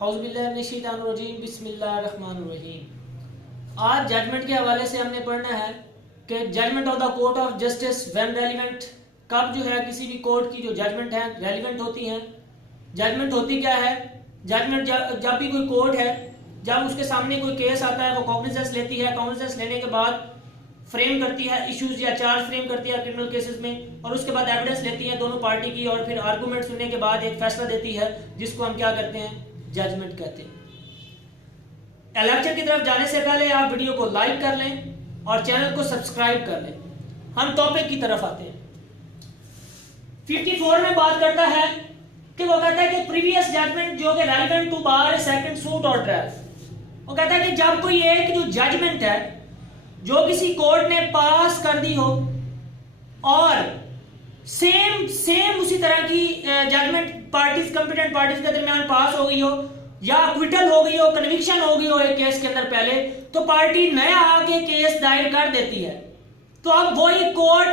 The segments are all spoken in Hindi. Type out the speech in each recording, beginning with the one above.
औज़ुबिल्लाहिमिनश्शैतानिर्रजीम बिस्मिल्लाहिर्रहमानिर्रहीम। आज जजमेंट के हवाले से हमने पढ़ना है कि judgement of the court of justice when relevant, कब जो है किसी भी कोर्ट की जो जजमेंट है रेलिवेंट होती हैं। जजमेंट होती क्या है? जजमेंट जब भी कोई कोर्ट है, जब उसके सामने कोई केस आता है, वो कॉग्निजेंस लेती है। कॉग्निजेंस लेने के बाद फ्रेम करती है इश्यूज या चार्ज फ्रेम करती है क्रिमिनल केसेस में, और उसके बाद एविडेंस लेती है दोनों पार्टी की, और फिर आर्गूमेंट सुनने के बाद एक फैसला देती है, जिसको हम क्या कहते हैं? जजमेंट कहते हैं। लेक्चर की तरफ जाने से पहले आप वीडियो को लाइक कर लें और चैनल को सब्सक्राइब कर लें। हम टॉपिक की तरफ आते हैं। 54 में बात करता है कि वो कहता है कि प्रीवियस जजमेंट जो कि relevant to bar second suit और ट्रायल, वो कहता है कि जब कोई एक जो जजमेंट है जो किसी कोर्ट ने पास कर दी हो और सेम उसी तरह की जजमेंट पार्टीज कंपिटेंट पार्टीज के दरमियान पास हो गई हो, या क्विटल हो गई हो, कन्विक्शन हो गई हो एक केस के अंदर पहले, तो पार्टी नया आके केस दायर कर देती है। तो अब वही कोर्ट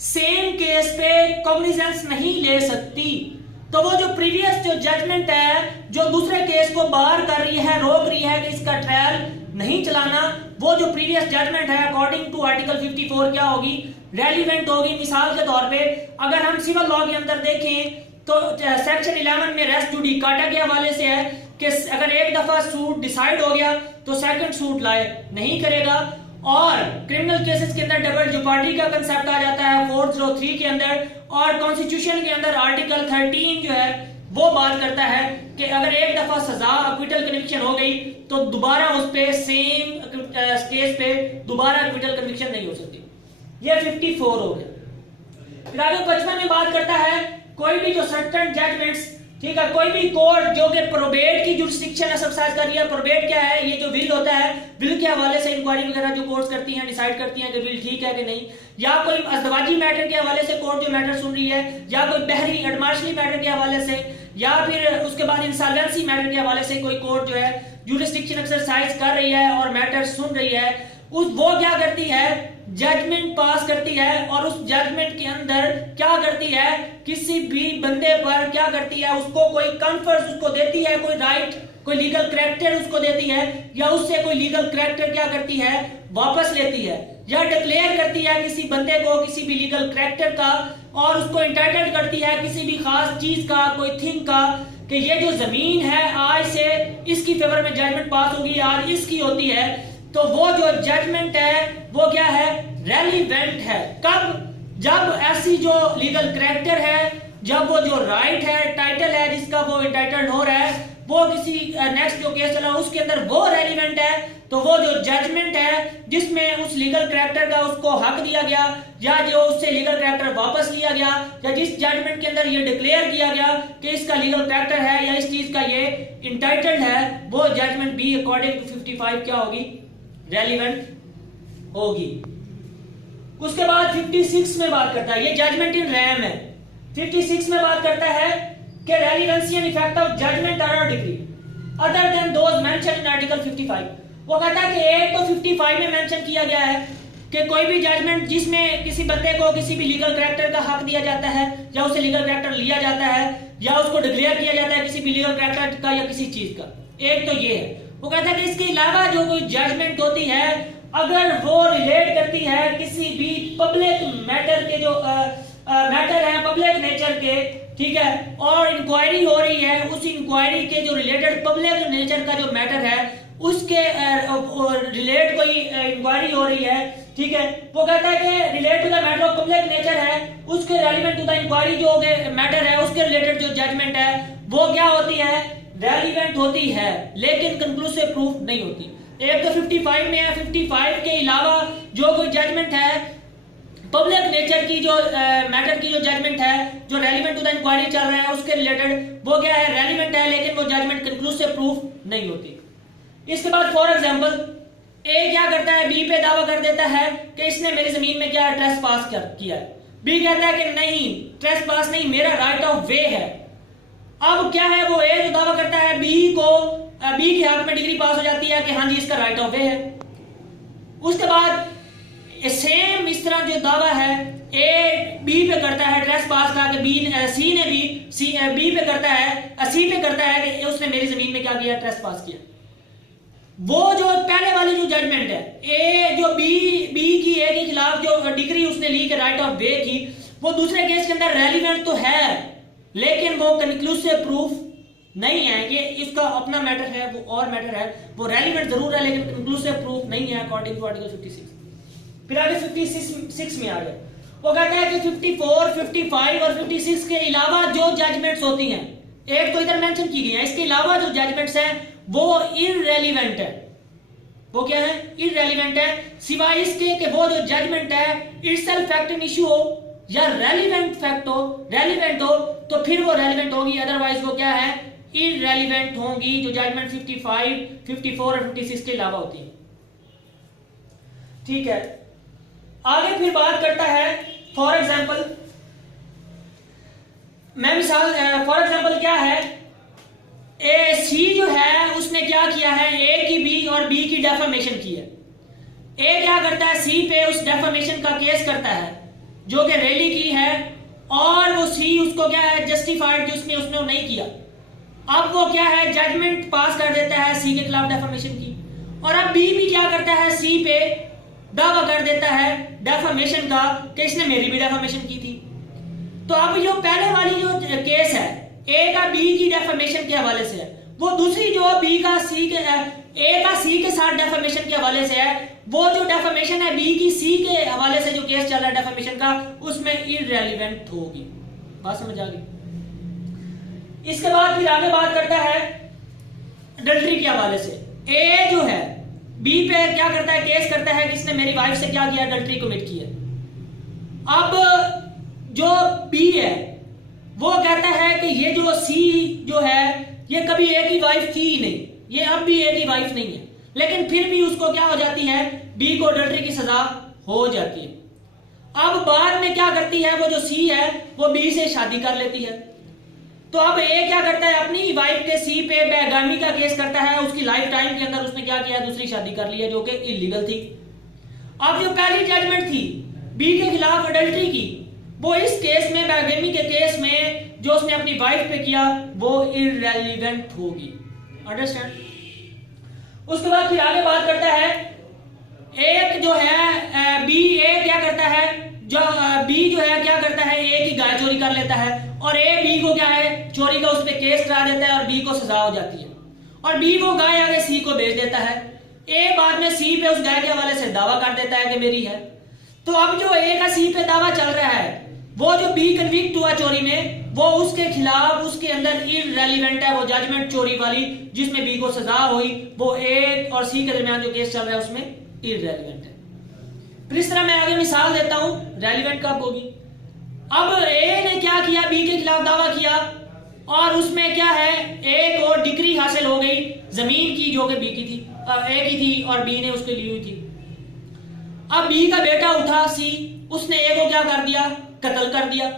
सेम केस पे कॉग्निजेंस नहीं ले सकती। तो वो जो प्रीवियस जो जजमेंट है जो दूसरे केस को बार कर रही है, रोक रही है कि इसका ट्रायल नहीं चलाना, वो जो प्रीवियस जजमेंट है अकॉर्डिंग टू आर्टिकल 54 क्या होगी? रेलिवेंट होगी। मिसाल के तौर पे अगर हम सिविल लॉ के अंदर देखें तो सेक्शन 11 में रेस जुडिकाटा के हवाले से है कि अगर एक दफा सूट डिसाइड हो गया तो सेकंड सूट लाए नहीं करेगा। और क्रिमिनल केसेस के अंदर डबल जेपार्डी का कंसेप्ट आ जाता है 403 के अंदर, और कॉन्स्टिट्यूशन के अंदर आर्टिकल 13 जो है वो बात करता है कि अगर एक दफा सजा अक्विटल कन्विक्शन हो गई तो दोबारा उस पे सेम केस पे दोबारा अक्विटल कन्विक्शन नहीं हो सकती। ये 54 हो गया। फिर आगे 55 में बात करता है कोई भी जो सर्टेन जजमेंट्स, ठीक है, कोई भी कोर्ट जो कि प्रोबेट की जुरिसडिक्शन एक्सरसाइज कर रही है। प्रोबेट क्या है? ये जो विल होता है, विल के हवाले से इंक्वायरी वगैरह जो कोर्ट्स करती हैं, डिसाइड करती हैं कि विल ठीक है कि नहीं, या कोई अज़दवाजी मैटर के हवाले से कोर्ट जो मैटर सुन रही है, या कोई बहरी एडमार्शली मैटर के हवाले से, या फिर उसके बाद इंसॉल्वेंसी मैटर के हवाले से कोई कोर्ट जो है जुरिसडिक्शन एक्सरसाइज कर रही है और मैटर सुन रही है, वो क्या करती है? जजमेंट पास करती है। और उस जजमेंट के अंदर क्या करती है? किसी भी बंदे पर क्या करती है? उसको कोई कंफर्ट उसको देती है, कोई राइट, कोई लीगल कैरेक्टर उसको देती है, या उससे कोई लीगल कैरेक्टर क्या करती है? वापस लेती है, या डिक्लेयर करती है किसी बंदे को किसी भी लीगल कैरेक्टर का, और उसको इंटाइटल्ड करती है किसी भी खास चीज का, कोई थिंग का, कि ये जो जमीन है आज से इसकी फेवर में जजमेंट पास होगी, आज इसकी होती है। तो वो जो जजमेंट है वो क्या है? रेलिवेंट है। कब? जब ऐसी जो लीगल कैरेक्टर है, जब वो जो राइट है, टाइटल है जिसका वो इंटाइटल्ड हो रहा है, वो किसी नेक्स्ट जो केस चला उसके अंदर वो रेलिवेंट है। तो वो जो जजमेंट है जिसमें उस लीगल कैरेक्टर का उसको हक दिया गया, या जो उससे लीगल कैरेक्टर वापस लिया गया, या जिस जजमेंट के अंदर ये डिक्लेयर किया गया कि इसका लीगल कैरेक्टर है या इस चीज का ये इंटाइटल्ड है, वो जजमेंट भी अकॉर्डिंग टू 55 क्या होगी? रेलिवेंट होगी। उसके बाद 56 में बात करता है, ये जजमेंट इन रैम है। 56 में बात करता है कि relevancy and effect of judgement or decree other than those mentioned in article 55। वो कहता है कि एक तो 55 में मेंशन किया गया है कि कोई भी जजमेंट जिसमें किसी बंदे को किसी भी लीगल कैरेक्टर का हक दिया जाता है, या उससे लीगल कैरेक्टर लिया जाता है, या उसको डिक्लेयर किया जाता है किसी भी लीगल कैरेक्टर का या किसी चीज का, एक तो ये है। वो कहता है कि इसके अलावा जो कोई जजमेंट होती है, अगर वो रिलेट करती है किसी भी पब्लिक मैटर के, जो मैटर है पब्लिक नेचर के, ठीक है, और इंक्वायरी हो रही है, उस इंक्वायरी के जो रिलेटेड पब्लिक नेचर का जो मैटर है उसके रिलेट कोई इंक्वायरी हो रही है, ठीक है, वो कहता है कि relate to the matter of public nature है, उसके रेलिवेंट टू द इंक्वायरी जो मैटर है उसके रिलेटेड जो जजमेंट है वो क्या होती है? रेलिवेंट होती है, लेकिन कंक्लूसिव प्रूफ नहीं होती। एक तो 55 में है। 55 के अलावा जो कोई जजमेंट है पब्लिक नेचर की, जो मैटर की जो जजमेंट है, जो रेलिवेंट टू द इंक्वायरी चल रहा है उसके रिलेटेड, वो क्या है? रेलिवेंट है, लेकिन वो जजमेंट कंक्लूसिव प्रूफ नहीं होती। इसके बाद फॉर एग्जांपल ए क्या करता है? बी पे दावा कर देता है कि इसने मेरी जमीन में क्या ट्रेस पास किया है। बी कहता है कि नहीं, ट्रेस पास नहीं, मेरा राइट ऑफ वे है। अब क्या है? वो ए जो दावा करता है बी के हक में डिग्री पास हो जाती है कि हाँ जी इसका राइट ऑफ वे है। उसके बाद सेम इस तरह जो दावा है ए बी पे करता है ट्रेस पास का, कि सी ने बी पे करता है, सी पे करता है कि उसने मेरी जमीन में क्या किया, ट्रेसपास किया। वो जो पहले वाली जो जजमेंट है, ए जो बी की ए के खिलाफ जो डिग्री उसने ली के राइट ऑफ वे की, वो दूसरे केस के अंदर रेलिवेंट तो है लेकिन वो कंक्लूसिव प्रूफ नहीं है। ये इसका अपना मैटर है, वो और मैटर है। वो रेलिवेंट जरूर है लेकिन कंक्लूसिव प्रूफ नहीं है अकॉर्डिंग टू आर्टिकल 56। फिर आगे 56 में आ गया, वो कहता है कि 54, 55 और 56 के अलावा जो जजमेंट्स होती हैं, एक तो इधर मेंशन की गई है, इसके अलावा जो जजमेंट्स हैं वो इररेलेवेंट है। वो क्या है, इररेलेवेंट है, सिवाय इसके कि वो जो जजमेंट है इटसेल्फ फैक्ट इन इशू हो या रेलिवेंट फैक्ट हो, रेलिवेंट हो तो फिर वो रेलिवेंट होगी, अदरवाइज वो क्या है, इररेलेवेंट होंगी जो जजमेंट 55, 54 और 56 के अलावा होती है। ठीक है, आगे फिर बात करता है फॉर एग्जांपल, मैं मिसाल फॉर एग्जांपल क्या है, ए सी जो है उसने क्या किया है, ए की बी और बी की डेफामेशन की है। ए क्या करता है, सी पे उस डेफामेशन का केस करता है जो कि रैली की है, और वो सी उसको क्या है, जस्टिफाइड जो उसने नहीं किया। अब वो क्या है, जजमेंट पास कर देता है सी के खिलाफ डेफामेशन की, और अब बी भी क्या करता है, सी पे दावा कर देता है डेफामेशन का कि इसने मेरी भी डेफामेशन की थी। तो अब जो पहले वाली जो केस है ए का बी की डेफामेशन के हवाले से है, वो दूसरी जो बी का सी के ए का सी के साथ डेफामेशन के हवाले से है, वो जो डेफामेशन है बी की सी के हवाले से जो केस चल रहा है डेफामेशन का, उसमें इररेलेवेंट होगी। बात समझ आ गई। इसके बाद फिर आगे बात करता है अडल्ट्री के हवाले से। ए जो है बी पे क्या करता है, केस करता है कि इसने मेरी वाइफ से क्या किया, अडल्ट्री कमिट की है। अब जो बी है वो कहता है कि ये जो सी जो है ये कभी ए की वाइफ थी ही नहीं, ये अब भी ए की वाइफ नहीं है, लेकिन फिर भी उसको क्या हो जाती है, बी को अडल्ट्री की सजा हो जाती है। अब बाद में क्या करती है, वो जो सी है वो बी से शादी कर लेती है। तो अब ए क्या करता है, अपनी वाइफ के सी पे बेगामी का केस करता है, उसकी लाइफ टाइम के अंदर उसने क्या किया, दूसरी शादी कर ली है जो कि इलीगल थी। अब जो पहली जजमेंट थी बी के खिलाफ अडल्ट्री की, वो इस केस में, बेगामी के केस में जो उसने अपनी वाइफ पे किया, वो इररेलेवेंट होगी। अंडरस्टैंड। उसके बाद फिर आगे बात करता है, एक जो है बी, ए क्या करता है, जो बी जो है क्या करता है, ए की गाय चोरी कर लेता है, और ए बी को क्या है, चोरी का उस पे केस करा देता है और बी को सजा हो जाती है, और बी वो गाय आगे सी को बेच देता है। ए बाद में सी पे उस गाय के हवाले से दावा कर देता है कि मेरी है। तो अब जो ए का सी पे दावा चल रहा है, वो जो बी कन्विक्ट हुआ चोरी में, वो उसके खिलाफ उसके अंदर इररेलेवेंट है, वो जजमेंट चोरी वाली जिसमें बी को सजा हुई, वो ए और सी के दरमियान जो केस चल रहा है उसमें इररेलेवेंट है। फिर इस तरह मैं आगे मिसाल देता हूं रेलेवेंट कब होगी। अब ए ने क्या किया, बी के खिलाफ दावा किया, और उसमें क्या है, ए को डिग्री हासिल हो गई जमीन की जो कि बी की थी, ए की थी और बी ने उसके ली हुई थी। अब बी का बेटा उठा सी, उसने ए को क्या कर दिया, कत्ल कर दिया।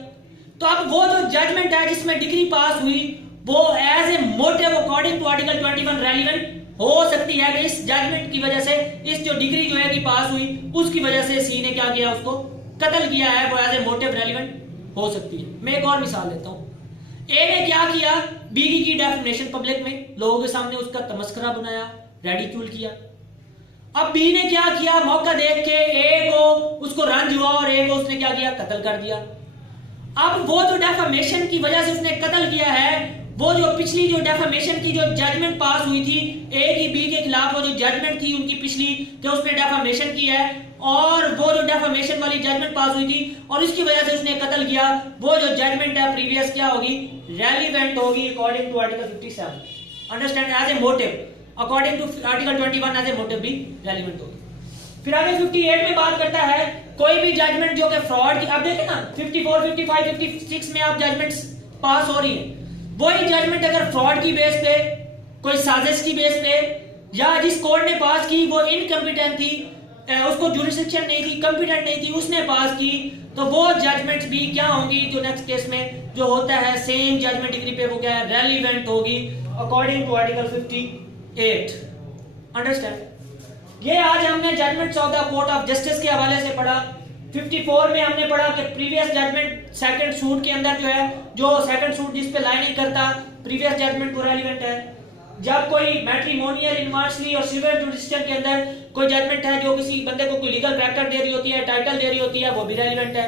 तो अब वो जो जजमेंट है जिसमें डिग्री पास हुई, वो as a motive according to article 21 relevant हो सकती है कि इस जजमेंट की वजह से, इस जो डिग्री जो है कि पास हुई उसकी वजह से सी ने क्या किया, उसको कत्ल किया है, वो एज ए मोटिव रेलेवेंट हो सकती है। मैं एक और मिसाल देता हूं। ए ने क्या किया, बी की डेफिनेशन पब्लिक में लोगों के सामने उसका तमस्करा बनाया, रेडिक्यूल किया। अब बी ने क्या किया, मौका देख के ए को उसको रंज हुआ और ए को उसने क्या किया, कत्ल कर दिया। अब वो जो डेफामेशन की वजह से उसने कत्ल किया है, वो जो पिछली जो डेफामेशन की जो जजमेंट पास हुई थी ए की बी के खिलाफ, वो जो जजमेंट थी उनकी पिछली कि उसने डेफामेशन की है, और वो जो डेफामेशन वाली जजमेंट पास हुई थी और इसकी वजह से उसने कत्ल किया, वो जो जजमेंट है प्रीवियस क्या होगी, रेलेवेंट होगी according to article 57। Understand, as a motive according to article 21 as a motive भी रेलेवेंट होगी। फिर आगे 58 में बात करता है, कोई भी जजमेंट जो कि फ्रॉड की, अब देखें ना 54, 55, 56 में आप जजमेंट्स पास हो रही है, वही जजमेंट अगर फ्रॉड की बेस पे, कोई साजिश की बेस पे, या जिस कोर्ट ने पास की वो इनकम्पिटेंट थी, उसको जुरिसडिक्शन नहीं थी, कॉम्पिटेंट नहीं थी, उसने पास की, तो वो जजमेंट्स भी क्या होंगी, जो नेक्स्ट केस में जो होता है सेम जजमेंट डिग्री पे, वो क्या है, रेलेवेंट होगी अकॉर्डिंग टू आर्टिकल 58। अंडरस्टैंड। ये आज हमने judgements of the court of justice के हवाले से पढ़ा। 54 में हमने पढ़ा कि प्रीवियस जजमेंट सेकंड सूट के अंदर जो है, जो सेकंड सूट जिस पे लाई नहीं करता, प्रीवियस जजमेंट वो रेलेवेंट है। जब कोई मैट्रिमोनियल, इन्वर्सली और सिविल जुडिशियल के अंदर कोई जजमेंट है जो किसी बंदे को कोई लीगल कैरेक्टर दे रही होती है, टाइटल दे रही होती है, वो भी रेलिवेंट है।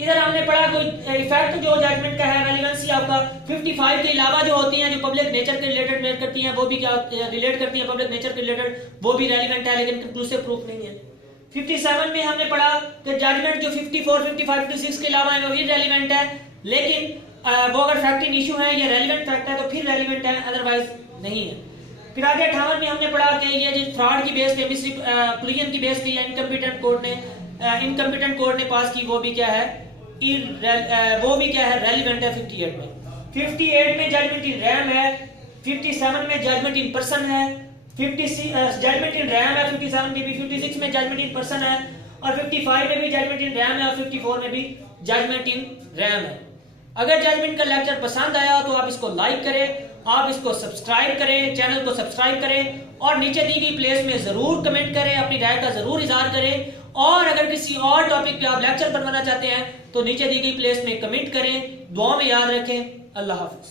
इधर हमने पढ़ा कोई इफेक्ट जो जजमेंट का है, रेलिवेंसी आपका 55 के अलावा जो होती हैं जो पब्लिक नेचर के रिलेटेड रिलेट करती हैं, वो भी क्या रिलेट करती हैं पब्लिक नेचर के रिलेटेड, वो भी रेलिवेंट है लेकिन कंक्लूसिव प्रूफ नहीं है। 57 में हमने पढ़ा कि जजमेंट जो 54, 55, 56 के अलावा है वो भी रेलिवेंट है, लेकिन वो अगर फैक्ट इन इशू है या रेलिवेंट फैक्ट है तो फिर रेलिवेंट है, अदरवाइज नहीं है। फिर आगे 58 में हमने पढ़ा कि ये जो फ्रॉड की बेस पे, मिसरिप्रेजेंटेशन की बेस पे या इनकम्पिटेंट कोर्ट ने पास की, वो भी क्या है, रेलिवेंट है 58 में। 58 में जजमेंट इन रैम है, 57 में जजमेंट इन पर्सन है, 56 जजमेंट इन रैम है 57 में भी, 56 में जजमेंट इन पर्सन है, और 55 में भी जजमेंट इन रैम है, और 54 में भी जजमेंट इन रैम है। अगर जजमेंट का लेक्चर पसंद आया तो आप इसको लाइक करें, आप इसको सब्सक्राइब करें, चैनल को सब्सक्राइब करें, और नीचे दी गई प्लेस में जरूर कमेंट करें, अपनी राय का जरूर इजहार करें। और अगर किसी और टॉपिक पे आप लेक्चर बनवाना चाहते हैं तो नीचे दी गई प्लेस में कमेंट करें। दुआ में याद रखें। अल्लाह हाफिज।